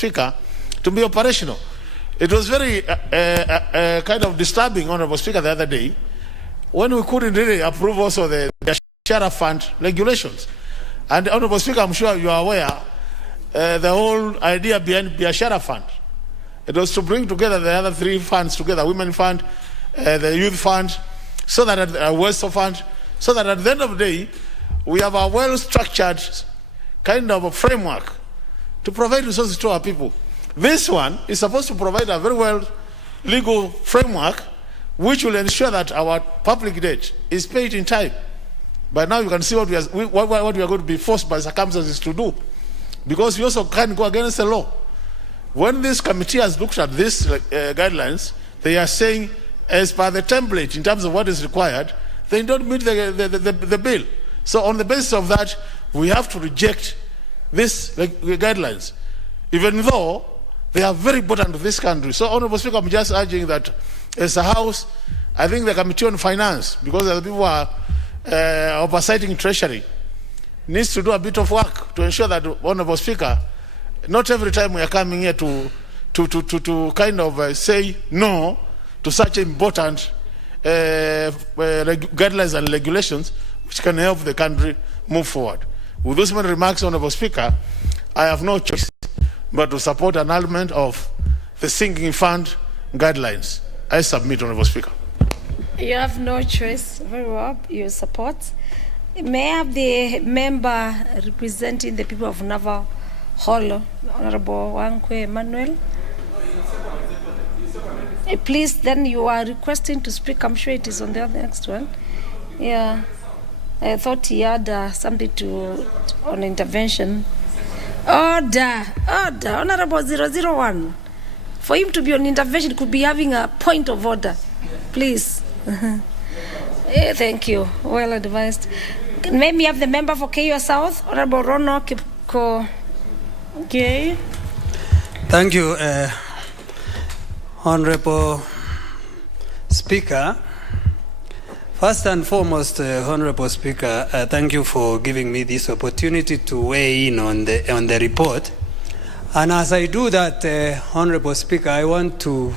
Speaker, to be operational. It was very kind of disturbing, Honorable Speaker, the other day, when we couldn't really approve also the sheriff fund regulations. And Honorable Speaker, I'm sure you are aware, the whole idea behind the sheriff fund, it was to bring together the other three funds together, Women Fund, the Youth Fund, so that Western Fund, so that at the end of the day, we have a well-structured kind of a framework to provide resources to our people. This one is supposed to provide a very well legal framework which will ensure that our public debt is paid in time. But now you can see what we are going to be forced by circumstances to do, because we also can't go against the law. When this committee has looked at these guidelines, they are saying, as per the template in terms of what is required, they don't meet the bill. So on the basis of that, we have to reject these guidelines, even though they are very important to this country. So, Honorable Speaker, I'm just urging that as a House, I think the Committee on Finance, because the people are oversighting Treasury, needs to do a bit of work to ensure that, Honorable Speaker, not every time we are coming here to kind of say no to such important guidelines and regulations which can help the country move forward. With those many remarks, Honorable Speaker, I have no choice but to support an element of the sinking fund guidelines. I submit, Honorable Speaker. You have no choice. Very well, you support. May I have the member representing the people of Naval Hall, Honorable Wankwe Emmanuel? Please, then you are requesting to speak. I'm sure it is on the next one. Yeah. I thought he had something on intervention. Order. Honorable 001. For him to be on intervention, could be having a point of order. Please. Thank you. Well advised. May we have the member for KU South, Honorable Rono Kipko. Okay. Thank you, Honorable Speaker. First and foremost, Honorable Speaker, thank you for giving me this opportunity to weigh in on the report. And as I do that, Honorable Speaker, I want to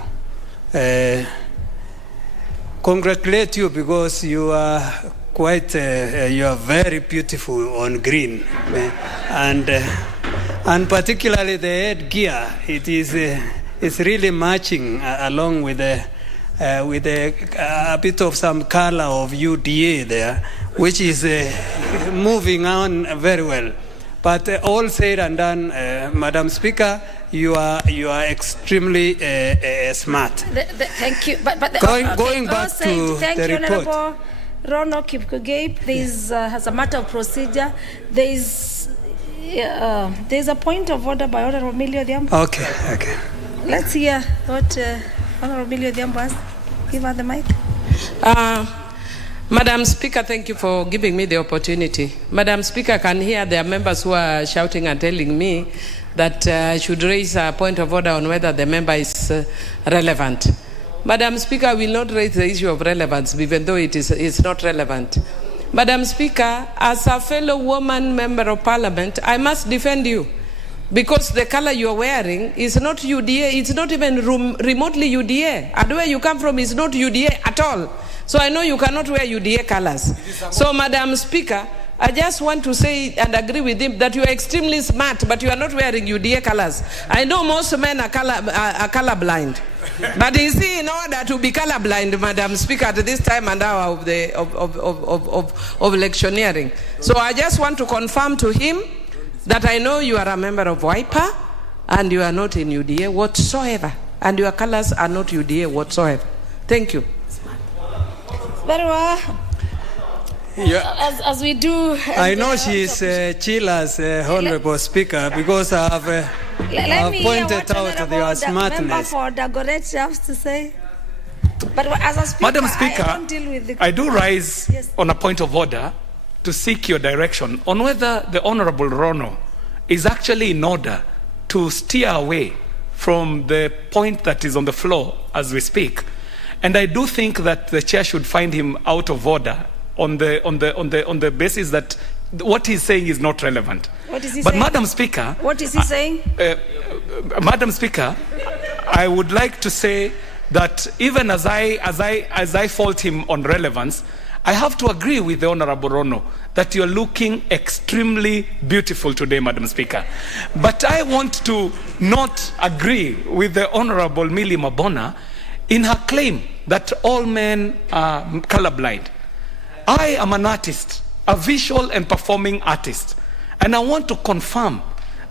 congratulate you, because you are you are very beautiful on green, and particularly the headgear. It is it's really matching along with a bit of some color of UDA there, which is moving on very well. But all said and done, Madam Speaker, you are extremely smart. Thank you. But going back to the report. Honorable Rono Kipkogape, as a matter of procedure, there's a point of order by Honorable Emilio Odhiambo. Okay. Let's hear what Honorable Emilio Odhiambo has. Give her the mic. Madam Speaker, thank you for giving me the opportunity. Madam Speaker, I can hear there are members who are shouting and telling me that I should raise a point of order on whether the member is relevant. Madam Speaker, I will not raise the issue of relevance, even though it's not relevant. Madam Speaker, as a fellow woman member of Parliament, I must defend you, because the color you are wearing is not UDA. It's not even remotely UDA. And where you come from is not UDA at all. So I know you cannot wear UDA colors. So, Madam Speaker, I just want to say and agree with him that you are extremely smart, but you are not wearing UDA colors. I know most men are colorblind. But you see, in order to be colorblind, Madam Speaker, at this time and hour of electioneering. So I just want to confirm to him that I know you are a member of WIPA and you are not in UDA whatsoever. And your colors are not UDA whatsoever. Thank you. Very well. Yeah. As we do. I know she is chill as Honorable Speaker, because I have pointed out your smartness. Member for Dagoretti has to say. But as a speaker, Madam Speaker, I don't deal with the... I do rise on a point of order to seek your direction on whether the Honorable Rono is actually in order to steer away from the point that is on the floor as we speak. And I do think that the chair should find him out of order on the basis that what he's saying is not relevant. What is he but saying? Madam Speaker, what is he saying? Madam Speaker, I would like to say that even as I fault him on relevance, I have to agree with the Honorable Rono that you're looking extremely beautiful today, Madam Speaker. But I want to not agree with the Honorable Millie Mabona in her claim that all men are colorblind. I am an artist, a visual and performing artist, and I want to confirm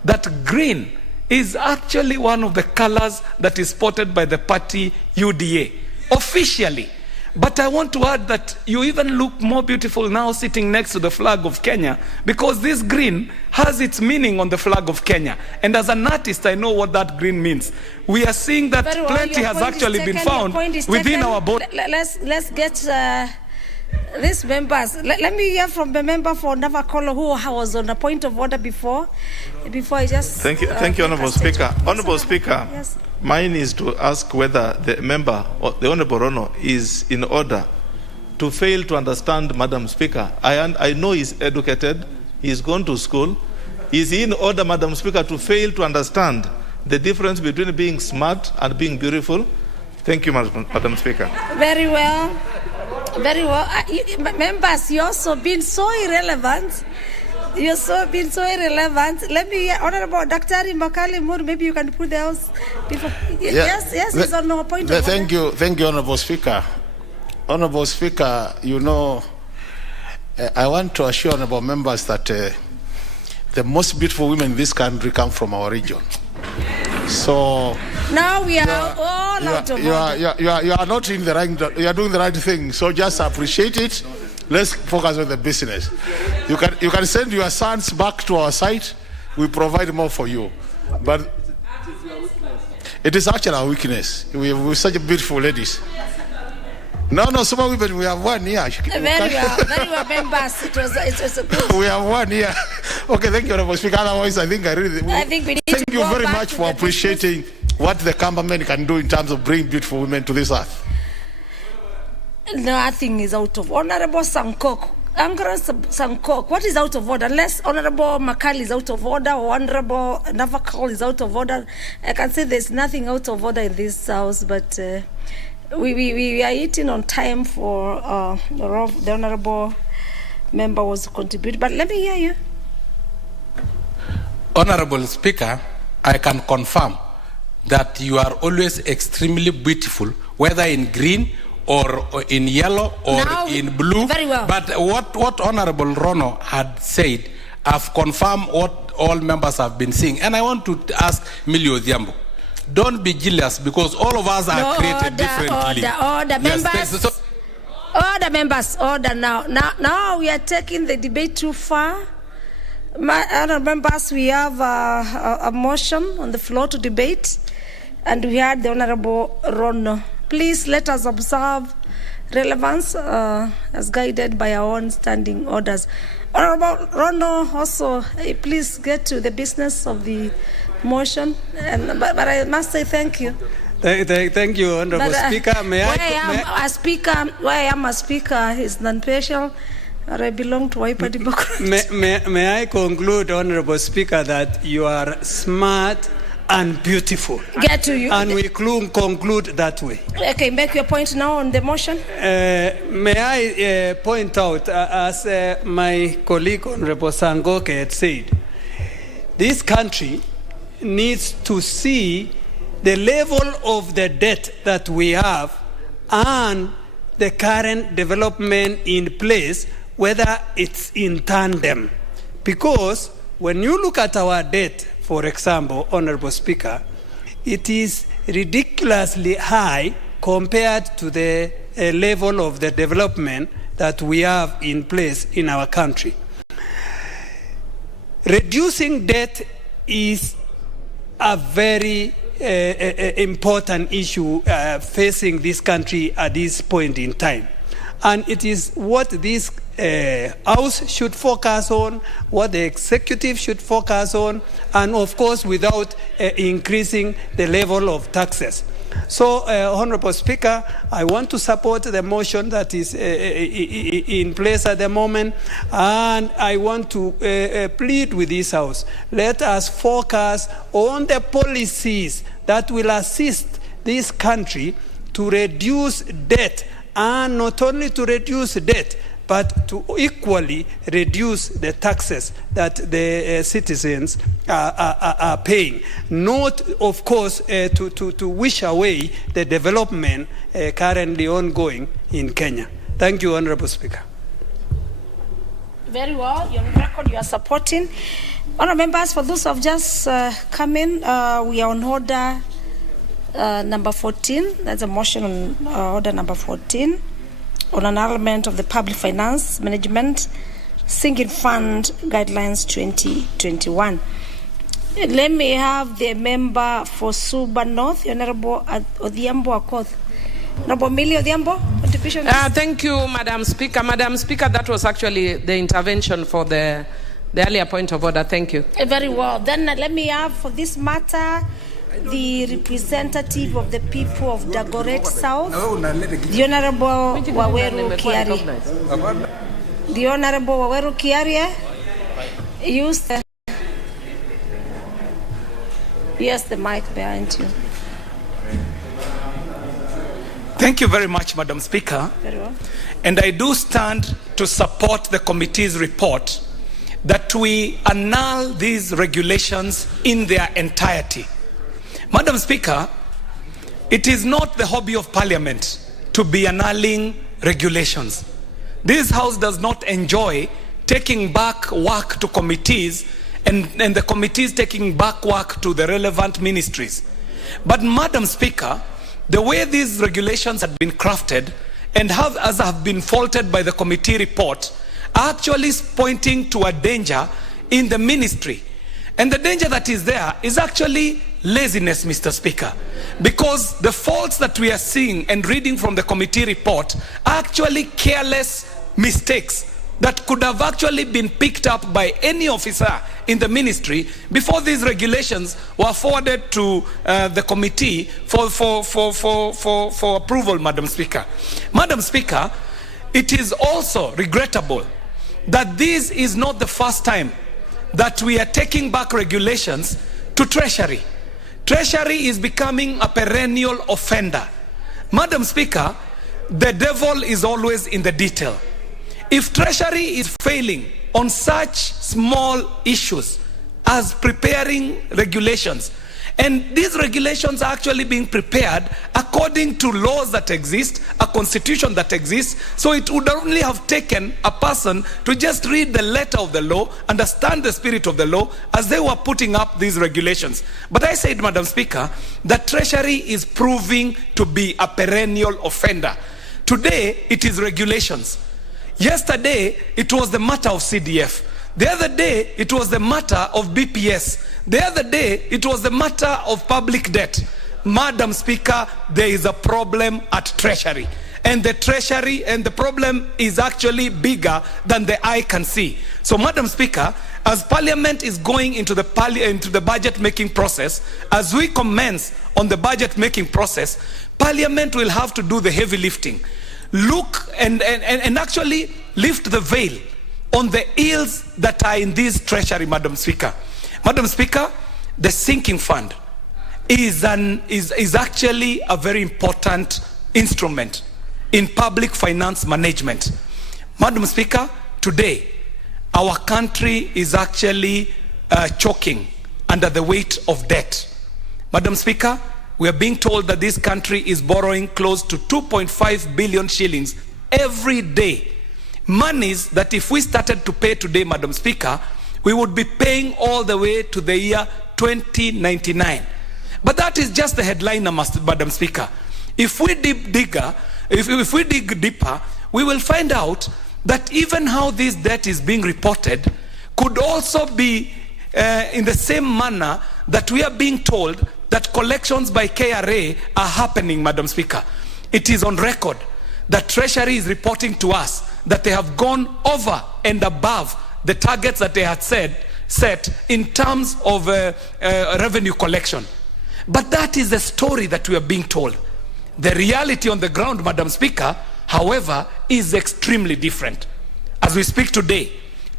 that green is actually one of the colors that is spotted by the party UDA, officially. But I want to add that you even look more beautiful now sitting next to the flag of Kenya, because this green has its meaning on the flag of Kenya. And as an artist, I know what that green means. We are seeing that plenty has actually been found within our board. Let's get these members. Let me hear from the member for Navakolo who was on a point of order before I just... Thank you, Honourable Speaker. Honourable Speaker, yes. Mine is to ask whether the member, or the Honourable Rono, is in order to fail to understand Madam Speaker. I know he's educated, he's gone to school. Is he in order, Madam Speaker, to fail to understand the difference between being smart and being beautiful? Thank you, Madam Speaker. Very well. Very well. Members, you're also been so irrelevant. You're so been so irrelevant. Let me hear Honorable Dr. Makali Moore. Maybe you can put the house before. Yes, it's on no point. Thank you, Honorable Speaker. Honorable Speaker, you know, I want to assure honorable members that the most beautiful women in this country come from our region. So now we are all out of order. You are not in the right. You are doing the right thing. So just appreciate it. Let's focus on the business. You can send your sons back to our site. We provide more for you. But it is actually our weakness. We have such beautiful ladies. No, super women. We have one here. Very well, members. It was a good. We have one here. Okay, thank you, Honorable Speaker. Otherwise, I think we need thank you very much for appreciating what the cameramen can do in terms of bringing beautiful women to this earth. Nothing is out of order. Honorable Sankok, what is out of order? Unless Honorable Makali is out of order or Honorable Navakol is out of order, I can say there's nothing out of order in this house, but we are eating on time for the Honorable member was to contribute. But let me hear you. Honorable Speaker, I can confirm that you are always extremely beautiful, whether in green or in yellow or now, in blue. Very well. But what Honorable Rono had said, I've confirmed what all members have been saying. And I want to ask Millie Odhiambo, don't be jealous, because all of us are created differently. Order, members. Order, members. Order now. Now we are taking the debate too far. Other members, we have a motion on the floor to debate, and we had the Honorable Rono. Please let us observe relevance as guided by our own standing orders. Honorable Rono, also, please get to the business of the motion. But I must say thank you. Thank you, Honorable Speaker. Where I am a speaker is non-partial, or I belong to Wiper Democrats. May I conclude, Honorable Speaker, that you are smart and beautiful. Get to you. And we conclude that way. Okay, make your point now on the motion. May I point out, as my colleague Honorable Sangoke had said, this country needs to see the level of the debt that we have and the current development in place, whether it's in tandem. Because when you look at our debt, for example, Honorable Speaker, it is ridiculously high compared to the level of the development that we have in place in our country. Reducing debt is a very important issue facing this country at this point in time. And it is what this House should focus on, what the executive should focus on, and of course without increasing the level of taxes. So, Honorable Speaker, I want to support the motion that is in place at the moment, and I want to plead with this House. Let us focus on the policies that will assist this country to reduce debt, and not only to reduce debt, but to equally reduce the taxes that the citizens are paying. Not, of course, to wish away the development currently ongoing in Kenya. Thank you, Honorable Speaker. Very well. You're on record. You are supporting. Honourable members, for those who have just come in, we are on order number 14. That's a motion on order number 14. On an element of the Public Finance Management Sinking Fund Guidelines 2021. Let me have the member for Suba North, Honorable Odhiambo Akoth. Honorable Millie Odhiambo, contribution. Thank you, Madam Speaker. Madam Speaker, that was actually the intervention for the earlier point of order. Thank you. Very well. Then let me have for this matter the representative of the people of Dagoret South, the Honorable Waweru Kiari. The Honorable Waweru Kiari, use the mic behind you. Thank you very much, Madam Speaker. Very well. And I do stand to support the committee's report that we annul these regulations in their entirety. Madam Speaker, it is not the hobby of Parliament to be annulling regulations. This House does not enjoy taking back work to committees and the committees taking back work to the relevant ministries. But Madam Speaker, the way these regulations have been crafted and have been faulted by the committee report are actually pointing to a danger in the ministry. And the danger that is there is actually laziness, Mr. Speaker, because the faults that we are seeing and reading from the committee report are actually careless mistakes that could have actually been picked up by any officer in the ministry before these regulations were forwarded to the committee for approval, Madam Speaker. Madam Speaker, it is also regrettable that this is not the first time that we are taking back regulations to Treasury. Treasury is becoming a perennial offender. Madam Speaker, the devil is always in the detail. If Treasury is failing on such small issues as preparing regulations, and these regulations are actually being prepared according to laws that exist, a constitution that exists, so it would only have taken a person to just read the letter of the law, understand the spirit of the law as they were putting up these regulations. But I said, Madam Speaker, that Treasury is proving to be a perennial offender. Today, it is regulations. Yesterday, it was the matter of CDF. The other day, it was the matter of BPS. The other day, it was the matter of public debt. Madam Speaker, there is a problem at Treasury. And the Treasury and the problem is actually bigger than the eye can see. So, Madam Speaker, as Parliament is going into the budget making process, as we commence on the budget making process, Parliament will have to do the heavy lifting. Look and actually lift the veil on the ills that are in this Treasury, Madam Speaker. Madam Speaker, the sinking fund is actually a very important instrument in public finance management. Madam Speaker, today, our country is actually choking under the weight of debt. Madam Speaker, we are being told that this country is borrowing close to 2.5 billion shillings every day. Monies that if we started to pay today, Madam Speaker, we would be paying all the way to the year 2099. But that is just the headline, Madam Speaker. If we dig deeper, we will find out that even how this debt is being reported could also be in the same manner that we are being told that collections by KRA are happening, Madam Speaker. It is on record that Treasury is reporting to us that they have gone over and above the targets that they had set in terms of revenue collection. But that is the story that we are being told. The reality on the ground, Madam Speaker, however, is extremely different. As we speak today,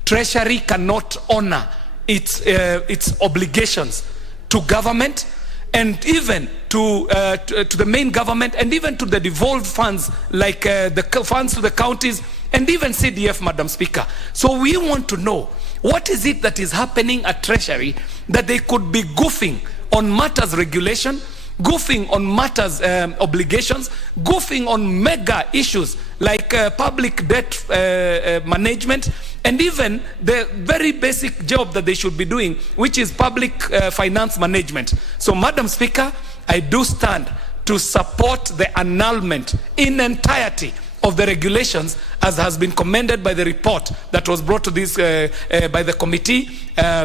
Treasury cannot honor its obligations to government, and even to the main government, and even to the devolved funds like the funds to the counties, and even CDF, Madam Speaker. So we want to know, what is it that is happening at Treasury that they could be goofing on matters regulation, goofing on matters obligations, goofing on mega issues like public debt management, and even the very basic job that they should be doing, which is public finance management. So, Madam Speaker, I do stand to support the annulment in entirety of the regulations, as has been commended by the report that was brought to this by the committee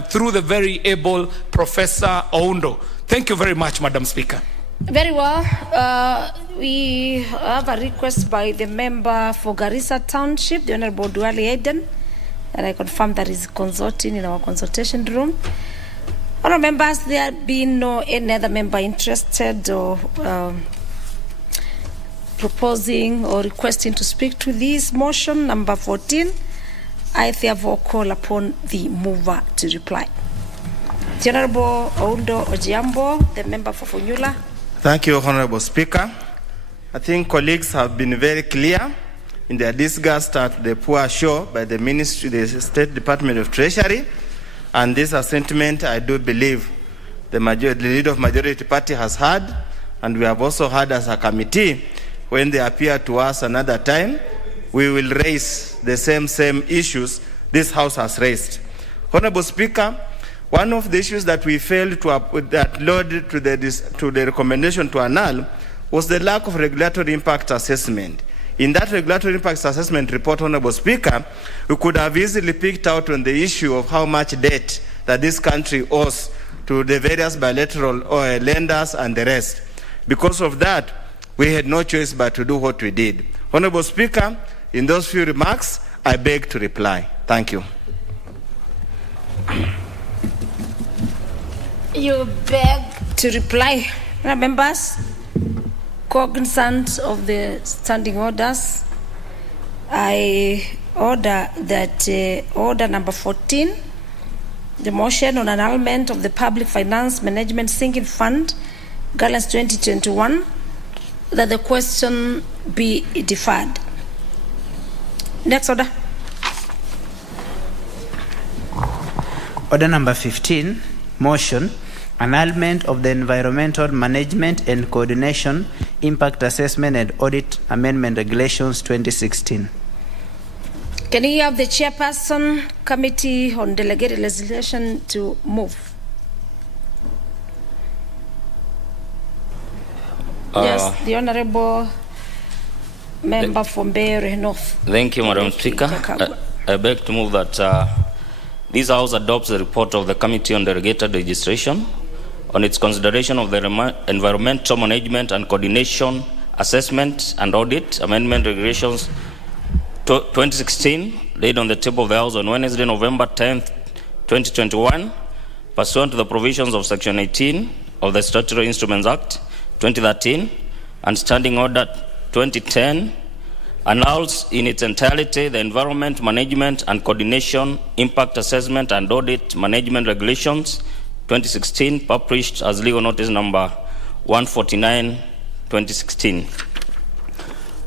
through the very able Professor Oundo. Thank you very much, Madam Speaker. Very well. We have a request by the member for Garissa Township, the Honorable Duale Eden, and I confirm that is consulting in our consultation room. Honourable members, there have been no any other member interested or proposing or requesting to speak to this motion, number 14. I therefore call upon the mover to reply. The Honourable Oundo Ojiambo, the member for Funyula. Thank you, Honourable Speaker. I think colleagues have been very clear in their disgust at the poor show by the Ministry, the State Department of Treasury, and this sentiment I do believe the leader of majority party has had, and we have also had as a committee. When they appear to us another time, we will raise the same issues this House has raised. Honourable Speaker, one of the issues that we failed to that led to the recommendation to annul was the lack of regulatory impact assessment. In that regulatory impact assessment report, Honourable Speaker, we could have easily picked out on the issue of how much debt that this country owes to the various bilateral lenders and the rest. Because of that, we had no choice but to do what we did. Honourable Speaker, in those few remarks, I beg to reply. Thank you. You beg to reply. Members, cognizant of the standing orders, I order that order number 14, the motion on annulment of the Public Finance Management Sinking Fund, Guidelines 2021, that the question be deferred. Next order. Order number 15, motion, annulment of the Environmental Management and Coordination Impact Assessment and Audit Amendment Regulations 2016. Can you have the chairperson, Committee on Delegated Legislation, to move? Yes, the Honourable Member from Mbeere North. Thank you, Madam Speaker. I beg to move that this House adopts the report of the Committee on Delegated Legislation on its consideration of the Environmental Management and Coordination Assessment and Audit Amendment Regulations 2016, laid on the table of the House on Wednesday, November 10th, 2021, pursuant to the provisions of Section 18 of the Statutory Instruments Act 2013 and Standing Order 2010, annuls in its entirety the Environment Management and Coordination Impact Assessment and Audit Management Regulations 2016, published as legal notice number 149, 2016.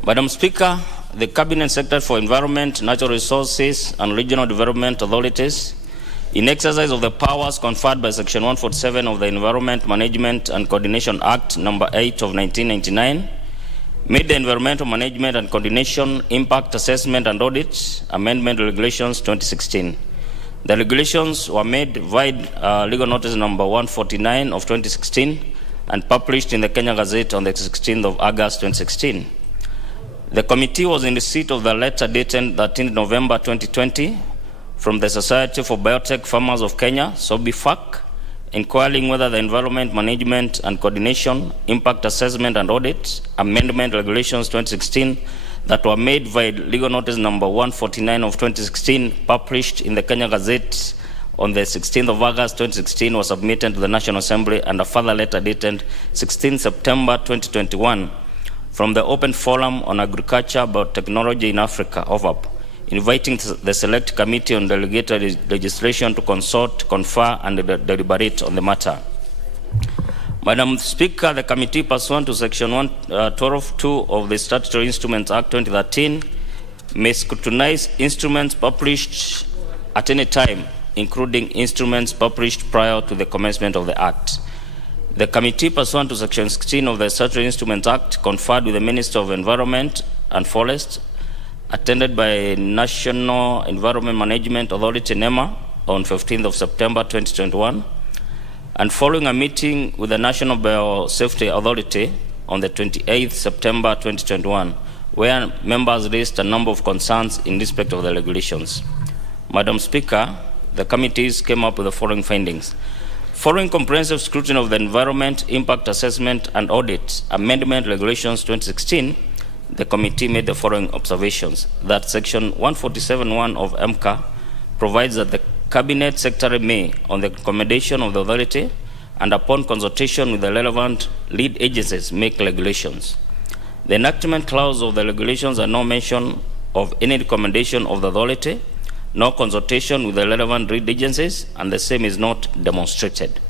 Madam Speaker, the Cabinet Secretary for Environment, Natural Resources and Regional Development Authorities, in exercise of the powers conferred by Section 147 of the Environment Management and Coordination Act number 8 of 1999, made the Environmental Management and Coordination Impact Assessment and Audit Amendment Regulations 2016. The regulations were made via legal notice number 149 of 2016 and published in the Kenya Gazette on the 16th of August 2016. The committee was in receipt of the letter dated 13 November 2020 from the Society for Biotech Farmers of Kenya, SOBIFAC, inquiring whether the Environment Management and Coordination Impact Assessment and Audit Amendment Regulations 2016 that were made by legal notice number 149 of 2016, published in the Kenya Gazette on the 16th of August 2016 was submitted to the National Assembly, and a further letter dated 16 September 2021 from the Open Forum on Agriculture, Biotechnology in Africa, OVAP, inviting the Select Committee on Delegated Legislation to consult, confer, and deliberate on the matter. Madam Speaker, the committee, pursuant to Section 112(2) of the Statutory Instruments Act 2013, may scrutinize instruments published at any time, including instruments published prior to the commencement of the Act. The committee, pursuant to Section 16 of the Statutory Instruments Act, conferred with the Minister of Environment and Forest, attended by National Environment Management Authority, NEMA, on 15th of September 2021, and following a meeting with the National Biosafety Authority on the 28th September 2021, where members raised a number of concerns in respect of the regulations. Madam Speaker, the committees came up with the following findings. Following comprehensive scrutiny of the Environment, Impact Assessment and Audit Amendment Regulations 2016, the committee made the following observations: that Section 147(1) of MCA provides that the Cabinet Secretary may, on the recommendation of the authority and upon consultation with the relevant lead agencies, make regulations. The enactment clause of the regulations are no mention of any recommendation of the authority, no consultation with the relevant lead agencies, and the same is not demonstrated.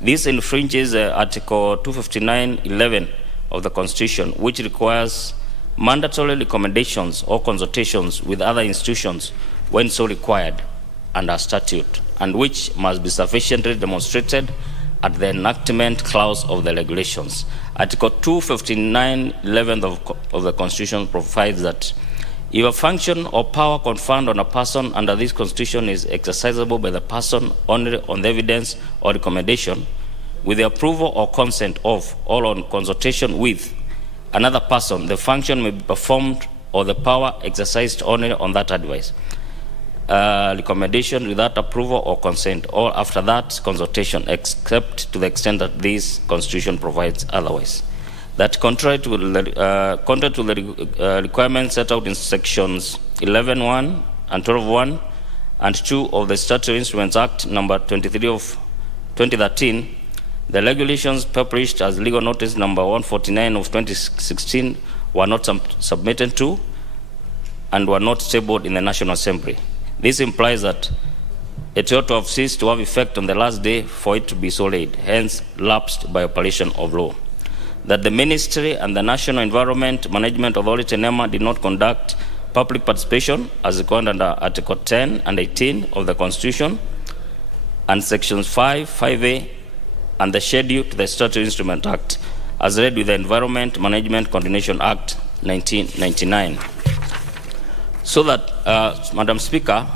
This infringes Article 259(11) of the Constitution, which requires mandatory recommendations or consultations with other institutions when so required under statute, and which must be sufficiently demonstrated at the enactment clause of the regulations. Article 259(11) of the Constitution provides that if a function or power conferred on a person under this Constitution is exercisable by the person only on the evidence or recommendation, with the approval or consent of, or on consultation with another person, the function may be performed or the power exercised only on that advice, recommendation, without approval or consent, or after that consultation, except to the extent that this Constitution provides otherwise. That contrary to the requirements set out in Sections 11(1) and 12(1) and 2 of the Statutory Instruments Act number 23 of 2013, the regulations published as legal notice number 149 of 2016 were not submitted to and were not tabled in the National Assembly. This implies that it ought to have ceased to have effect on the last day for it to be so late, hence lapsed by operation of law. That the Ministry and the National Environment Management Authority, NEMA, did not conduct public participation as required under Article 10 and 18 of the Constitution and Sections 5, 5A, and the schedule to the Statutory Instrument Act, as read with the Environment Management Coordination Act 1999. So that, Madam Speaker,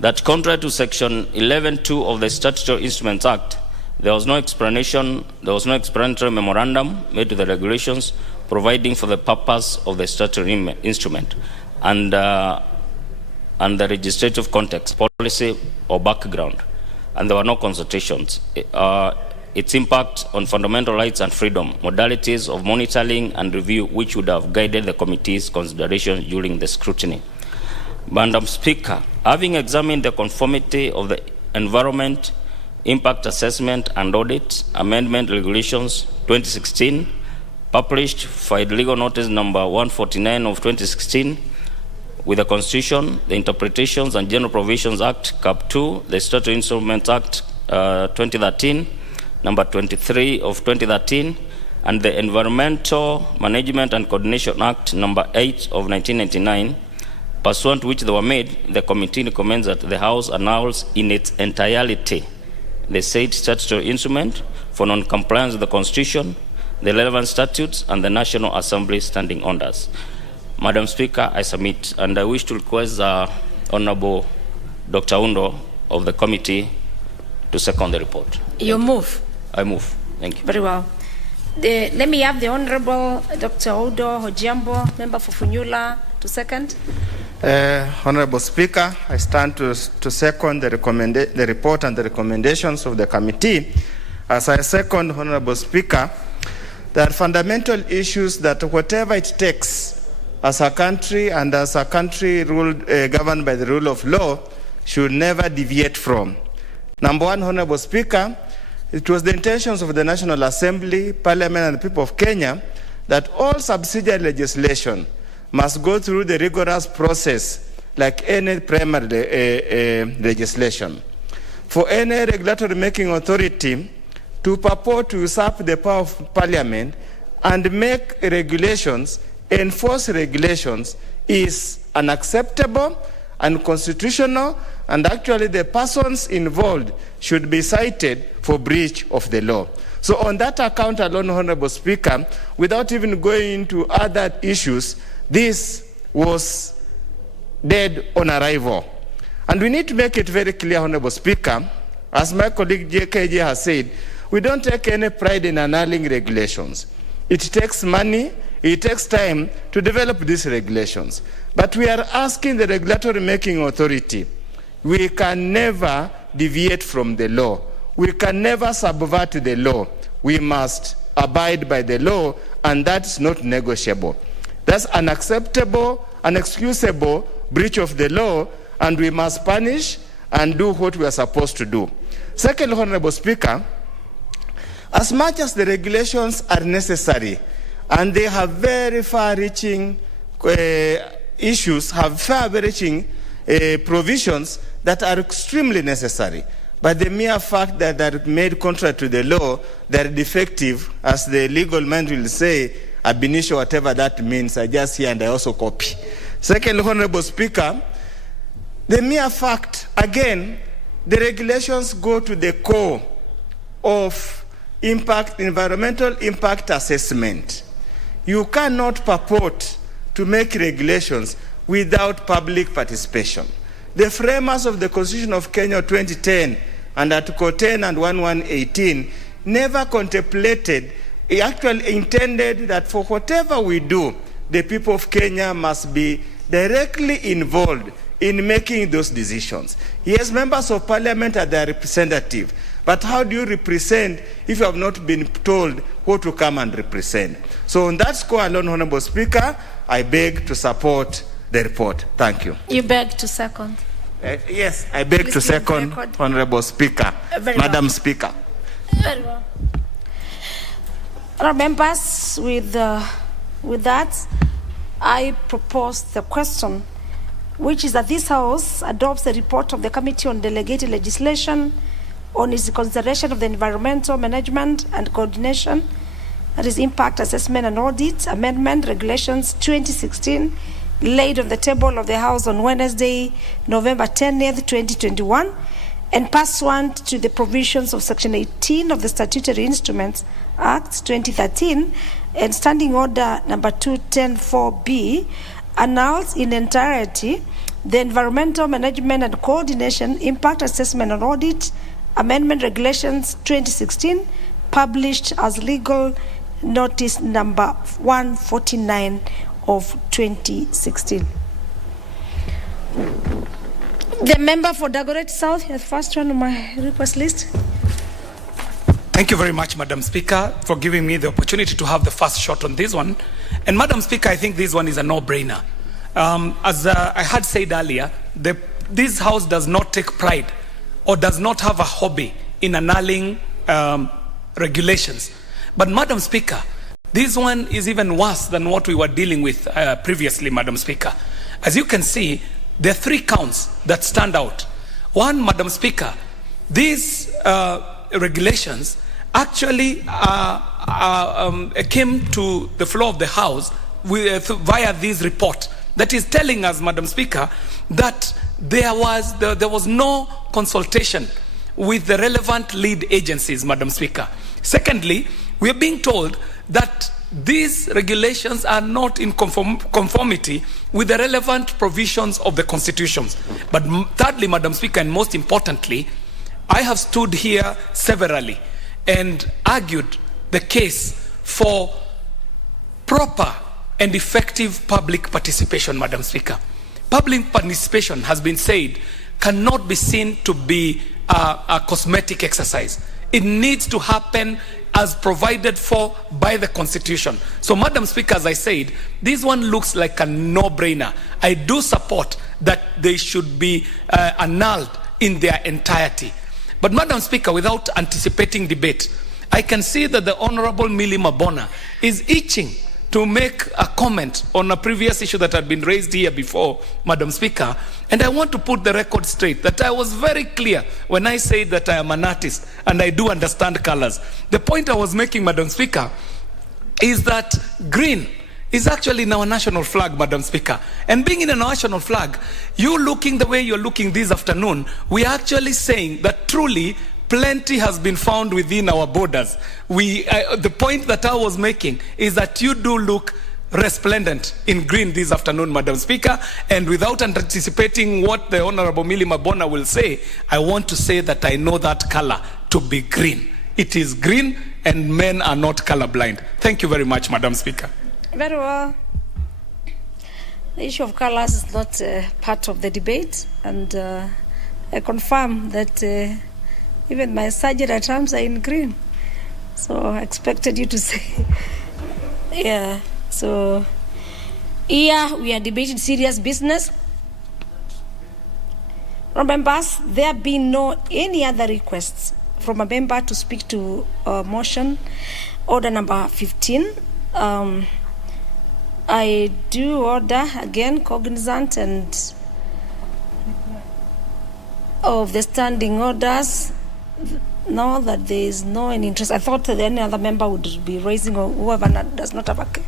that contrary to Section 11(2) of the Statutory Instruments Act, there was no explanatory memorandum made to the regulations providing for the purpose of the statutory instrument and the legislative context, policy, or background, and there were no consultations. Its impact on fundamental rights and freedom, modalities of monitoring and review, which would have guided the committee's consideration during the scrutiny. Madam Speaker, having examined the conformity of the Environment, Impact Assessment and Audit Amendment Regulations 2016, published for legal notice number 149 of 2016, with the Constitution, the Interpretations and General Provisions Act, Cap 2, the Statutory Instruments Act 2013, number 23 of 2013, and the Environmental Management and Coordination Act, number 8 of 1999, pursuant to which they were made, the committee recommends that the House annuls in its entirety the said statutory instrument for non-compliance with the Constitution, the relevant statutes, and the National Assembly standing orders. Madam Speaker, I submit, and I wish to request Honorable Dr. Undo of the committee to second the report. You move? I move. Thank you. Very well. Let me have the Honorable Dr. Undo Hojambo, member for Funyula, to second. Honorable Speaker, I stand to second the report and the recommendations of the committee. As I second, Honorable Speaker, there are fundamental issues that whatever it takes as a country and as a country governed by the rule of law should never deviate from. Number one, Honorable Speaker, it was the intentions of the National Assembly, Parliament, and the people of Kenya that all subsidiary legislation must go through the rigorous process like any primary legislation. For any regulatory making authority to purport to usurp the power of Parliament and make regulations, enforce regulations, is unacceptable, unconstitutional, and actually the persons involved should be cited for breach of the law. So on that account alone, Honorable Speaker, without even going into other issues, this was dead on arrival. And we need to make it very clear, Honorable Speaker, as my colleague JKJ has said, we don't take any pride in annulling regulations. It takes money, it takes time to develop these regulations. But we are asking the regulatory making authority, we can never deviate from the law. We can never subvert the law. We must abide by the law, and that's not negotiable. That's unacceptable, unexcusable breach of the law, and we must punish and do what we are supposed to do. Second, Honorable Speaker, as much as the regulations are necessary and they have very far-reaching issues, have far-reaching provisions that are extremely necessary, but the mere fact that they are made contrary to the law, they are defective, as the legal mind will say, ab initio, whatever that means, I just hear and I also copy. Second, Honorable Speaker, the mere fact, again, the regulations go to the core of environmental impact assessment. You cannot purport to make regulations without public participation. The framers of the Constitution of Kenya 2010 and Article 10 and 1118 never contemplated, actually intended that for whatever we do, the people of Kenya must be directly involved in making those decisions. Yes, members of parliament are their representative, but how do you represent if you have not been told who to come and represent? So on that score alone, Honorable Speaker, I beg to support the report. Thank you. You beg to second. Yes, I beg to second, Honorable Speaker. Madam Speaker. Very well. Members, with that, I propose the question, which is that this House adopts the report of the Committee on Delegated Legislation on its consideration of the environmental management and coordination, that is impact assessment and audit, amendment regulations 2016, laid on the table of the House on Wednesday, November 10th, 2021, and pursuant to the provisions of Section 18 of the Statutory Instruments Act 2013 and Standing Order number 2104B, annuls in entirety the environmental management and coordination, impact assessment and audit, amendment regulations 2016, published as legal notice number 149 of 2016. The member for Dagoretti South, the first one on my request list. Thank you very much, Madam Speaker, for giving me the opportunity to have the first shot on this one. And Madam Speaker, I think this one is a no-brainer. As I had said earlier, this House does not take pride or does not have a hobby in annulling regulations. But Madam Speaker, this one is even worse than what we were dealing with previously, Madam Speaker. As you can see, there are 3 counts that stand out. One, Madam Speaker, these regulations actually came to the floor of the House via this report that is telling us, Madam Speaker, that there was no consultation with the relevant lead agencies, Madam Speaker. Secondly, we are being told that these regulations are not in conformity with the relevant provisions of the constitutions. But thirdly, Madam Speaker, and most importantly, I have stood here severally and argued the case for proper and effective public participation, Madam Speaker. Public participation, has been said, cannot be seen to be a cosmetic exercise. It needs to happen as provided for by the Constitution. So, Madam Speaker, as I said, this one looks like a no-brainer. I do support that they should be annulled in their entirety. But Madam Speaker, without anticipating debate, I can see that the Honorable Millie Mabona is itching to make a comment on a previous issue that had been raised here before, Madam Speaker. And I want to put the record straight that I was very clear when I said that I am an artist and I do understand colors. The point I was making, Madam Speaker, is that green is actually in our national flag, Madam Speaker. And being in a national flag, you looking the way you're looking this afternoon, we are actually saying that truly plenty has been found within our borders. The point that I was making is that you do look resplendent in green this afternoon, Madam Speaker, and without anticipating what the Honorable Millie Mabona will say, I want to say that I know that color to be green. It is green, and men are not colorblind. Thank you very much, Madam Speaker. Very well. The issue of colors is not part of the debate, and I confirm that even my surgery terms are in green. So I expected you to say, yeah. So here we are debating serious business. Members, there have been no any other requests from a member to speak to motion order number 15. I do order again cognizant and of the standing orders. Now that there is no any interest, I thought that any other member would be raising, or whoever does not have a card.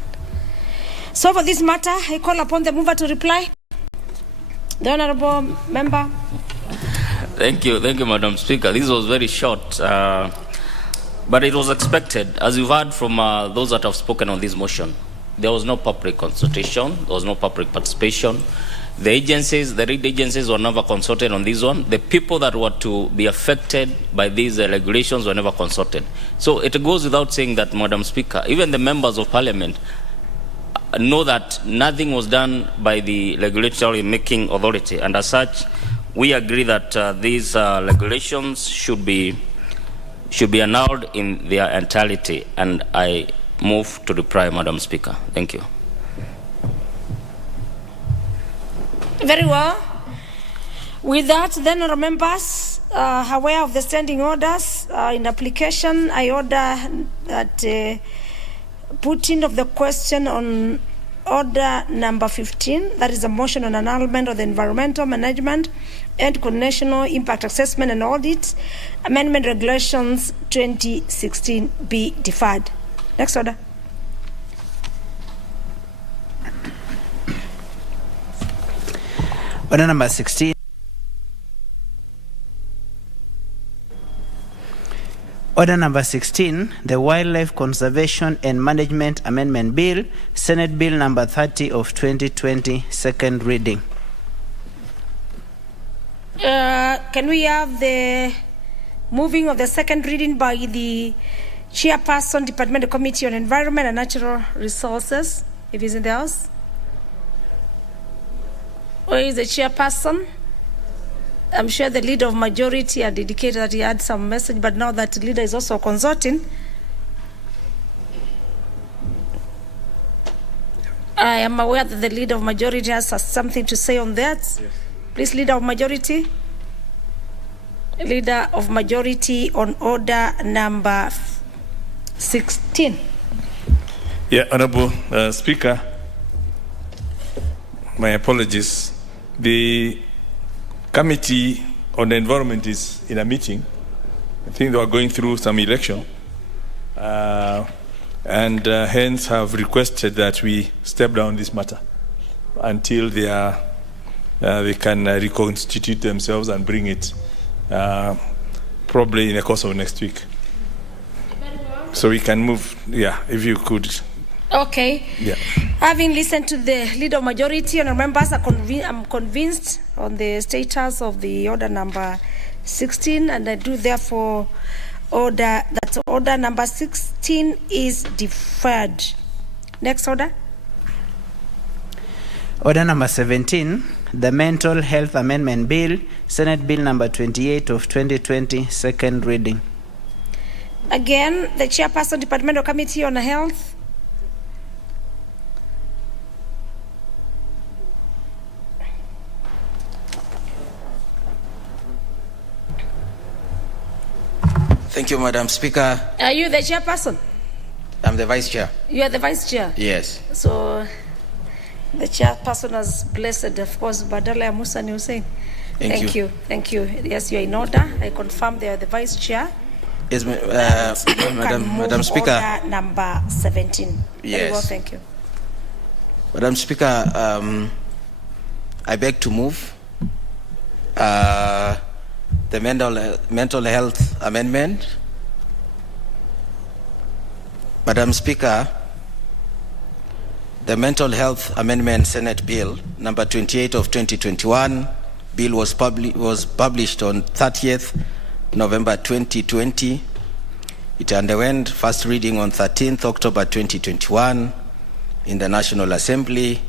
So for this matter, I call upon the mover to reply. The Honourable Member. Thank you, Madam Speaker. This was very short, but it was expected. As you've heard from those that have spoken on this motion, there was no public consultation, there was no public participation. The agencies, the lead agencies were never consulted on this one. The people that were to be affected by these regulations were never consulted. So it goes without saying that, Madam Speaker, even the members of Parliament know that nothing was done by the regulatory making authority, and as such, we agree that these regulations should be annulled in their entirety, and I move to reply, Madam Speaker. Thank you. Very well. With that, then, members, aware of the standing orders in application, I order that putting of the question on order number 15, that is a motion on annulment of the environmental management and national impact assessment and audit amendment regulations 2016 be deferred. Next order. Order number 16. Order number 16, the Wildlife Conservation and Management Amendment Bill, Senate Bill number 30 of 2020, second reading. Can we have the moving of the second reading by the Chairperson, Departmental Committee on Environment and Natural Resources, if he's in the house? Where is the Chairperson? I'm sure the leader of majority had indicated that he had some message, but now that leader is also consulting. I am aware that the leader of majority has something to say on that. Yes. Please, leader of majority. Leader of majority on order number 16. Yeah, Honorable Speaker, my apologies. The Committee on the Environment is in a meeting. I think they are going through some election, and hence have requested that we step down this matter until they can reconstitute themselves and bring it probably in the course of next week. So we can move, yeah, if you could. Okay. Yeah. Having listened to the leader of majority and members, I'm convinced on the status of the order number 16, and I do therefore order that order number 16 is deferred. Next order. Order number 17, the Mental Health Amendment Bill, Senate Bill number 28 of 2020, second reading. Again, the Chairperson, Departmental Committee on Health. Thank you, Madam Speaker. Are you the chairperson? I'm the Vice Chair. You are the vice chair? Yes. So the chairperson has blessed, of course, Badala Musa Hussein. Thank you. Thank you. Yes, you are in order. I confirm they are the vice chair. Yes, Madam Speaker. Order number 17. Yes. Very well, thank you. Madam Speaker, I beg to move the mental health amendment. Madam Speaker, the Mental Health Amendment Senate Bill number 28 of 2021 bill was published on 30th November 2020. It underwent first reading on 13th October 2021 in the National Assembly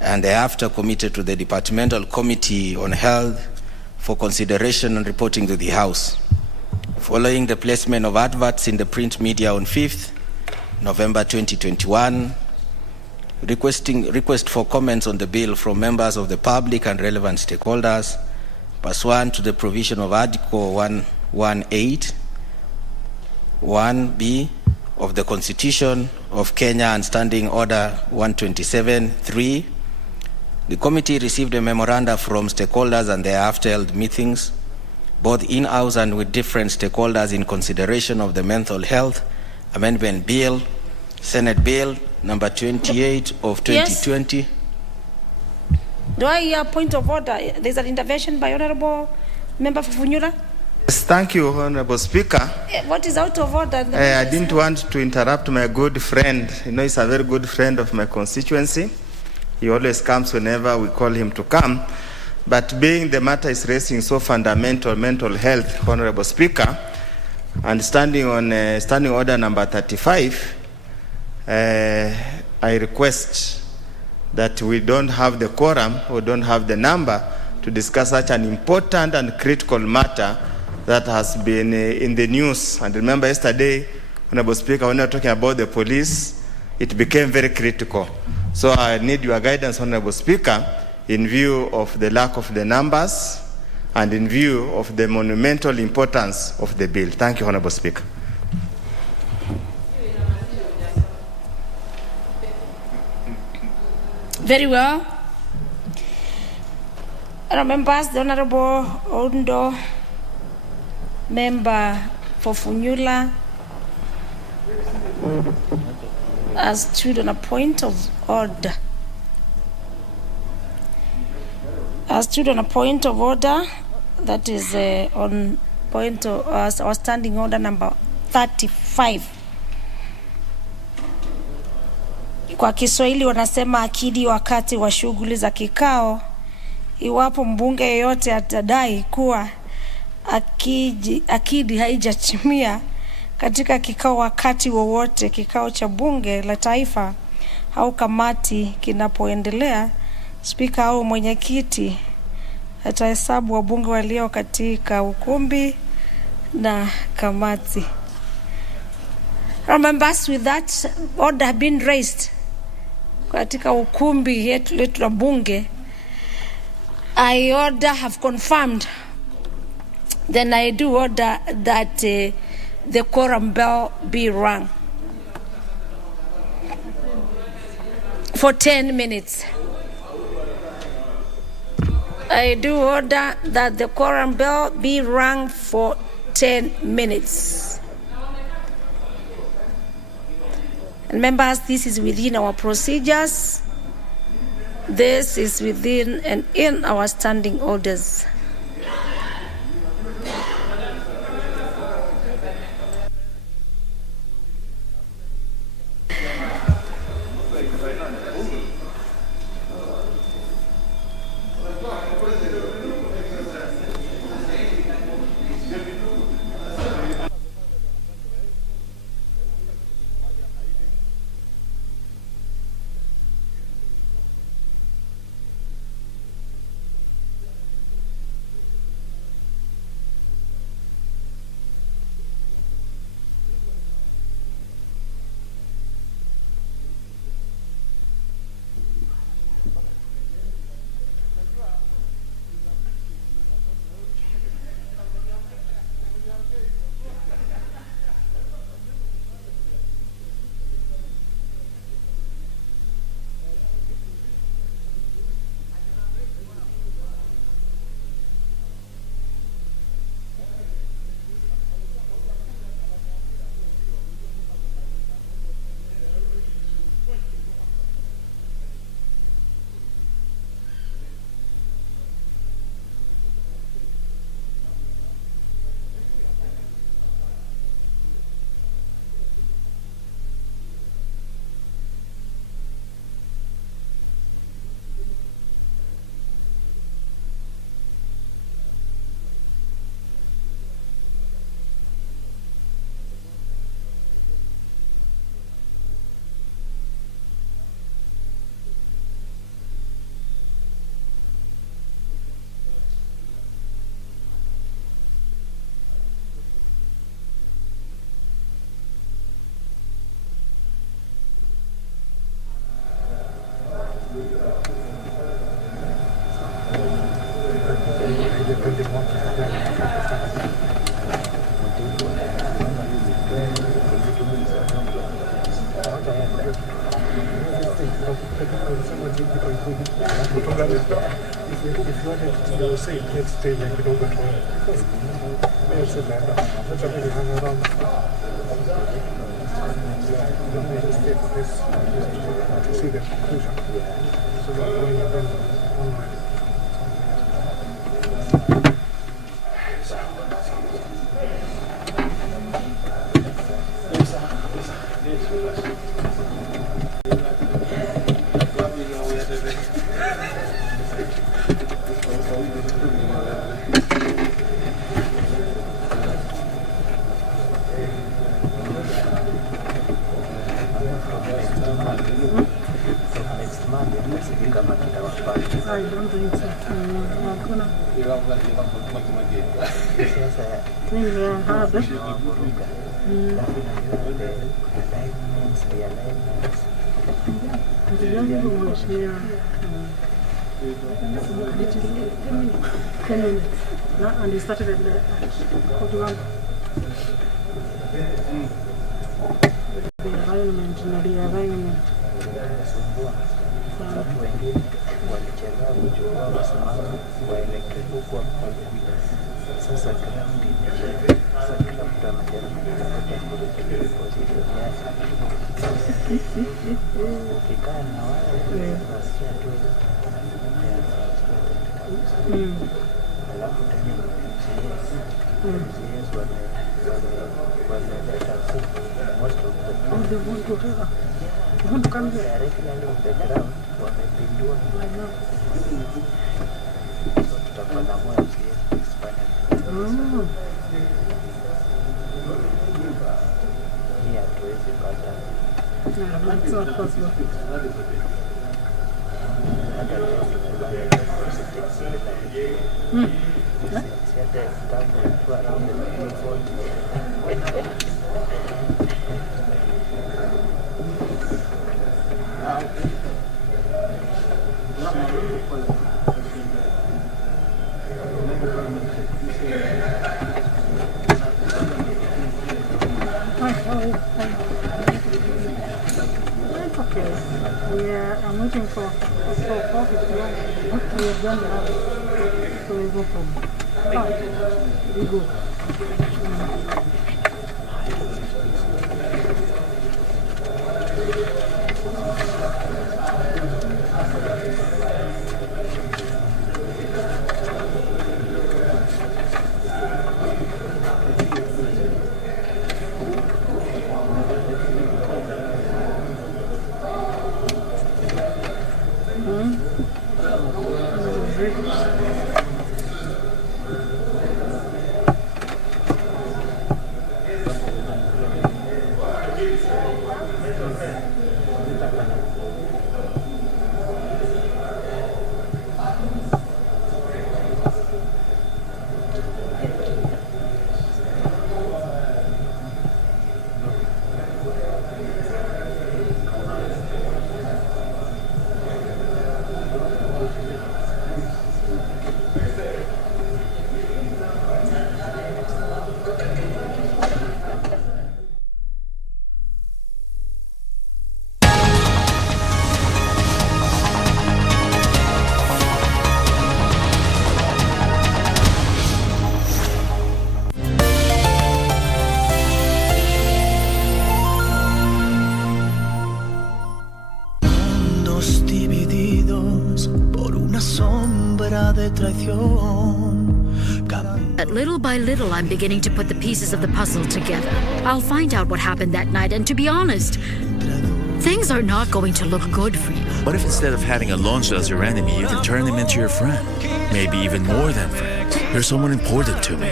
and thereafter committed to the Departmental Committee on Health for consideration and reporting to the House. Following the placement of adverts in the print media on 5th November 2021, request for comments on the bill from members of the public and relevant stakeholders pursuant to the provision of Article 118 1B of the Constitution of Kenya and Standing Order 127.3. The committee received a memoranda from stakeholders and thereafter held meetings, both in-house and with different stakeholders in consideration of the Mental Health Amendment Bill, Senate Bill number 28 of 2020. Yes. Do I hear a point of order? There's an intervention by Honorable Member Fufunyula. Yes, thank you, Honorable Speaker. What is out of order? I didn't want to interrupt my good friend. You know, he's a very good friend of my constituency. He always comes whenever we call him to come. But being the matter is raising so fundamental, mental health, Honorable Speaker, and standing on standing order number 35, I request that we don't have the quorum or don't have the number to discuss such an important and critical matter that has been in the news. And remember yesterday, Honorable Speaker, when we were talking about the police, it became very critical. So I need your guidance, Honorable Speaker, in view of the lack of the numbers and in view of the monumental importance of the bill. Thank you, Honorable Speaker. Very well. Members, the Honorable Ondo, Member for Funyula, has stood on a point of order. That is on point of our standing order number 35. Kwa Kiswahili wanasema akidi wakati wa shughuli za kikao. Iwapo mbunge yeyote atadai kuwa akidi haijatimia katika kikao wakati wowote kikao cha bunge la taifa au kamati kinapoendelea, spika au mwenyekiti atahesabu wabunge walio katika ukumbi na kamati. Members, with that order been raised katika ukumbi yetu la bunge, I order have confirmed, then I do order that the quorum bell be rung for 10 minutes. I do order that the quorum bell be rung for 10 minutes. And members, this is within our procedures. This is within and in our standing orders. And he started at the environment. That's not possible. I'm waiting for 4:51. We have done the house. So we go from 5. We go. Little by little, I'm beginning to put the pieces of the puzzle together. I'll find out what happened that night, and to be honest, things are not going to look good for you. What if instead of having Alonso as your enemy, you can turn him into your friend? Maybe even more than friend. You're someone important to me.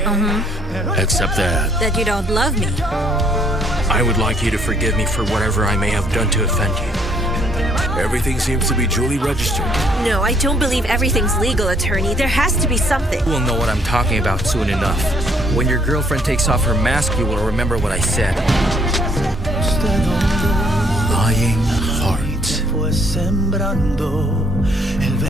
Except that you don't love me. I would like you to forgive me for whatever I may have done to offend you. Everything seems to be duly registered. No, I don't believe everything's legal, attorney. There has to be something. We'll know what I'm talking about soon enough. When your girlfriend takes off her mask, you will remember what I said. Lying heart.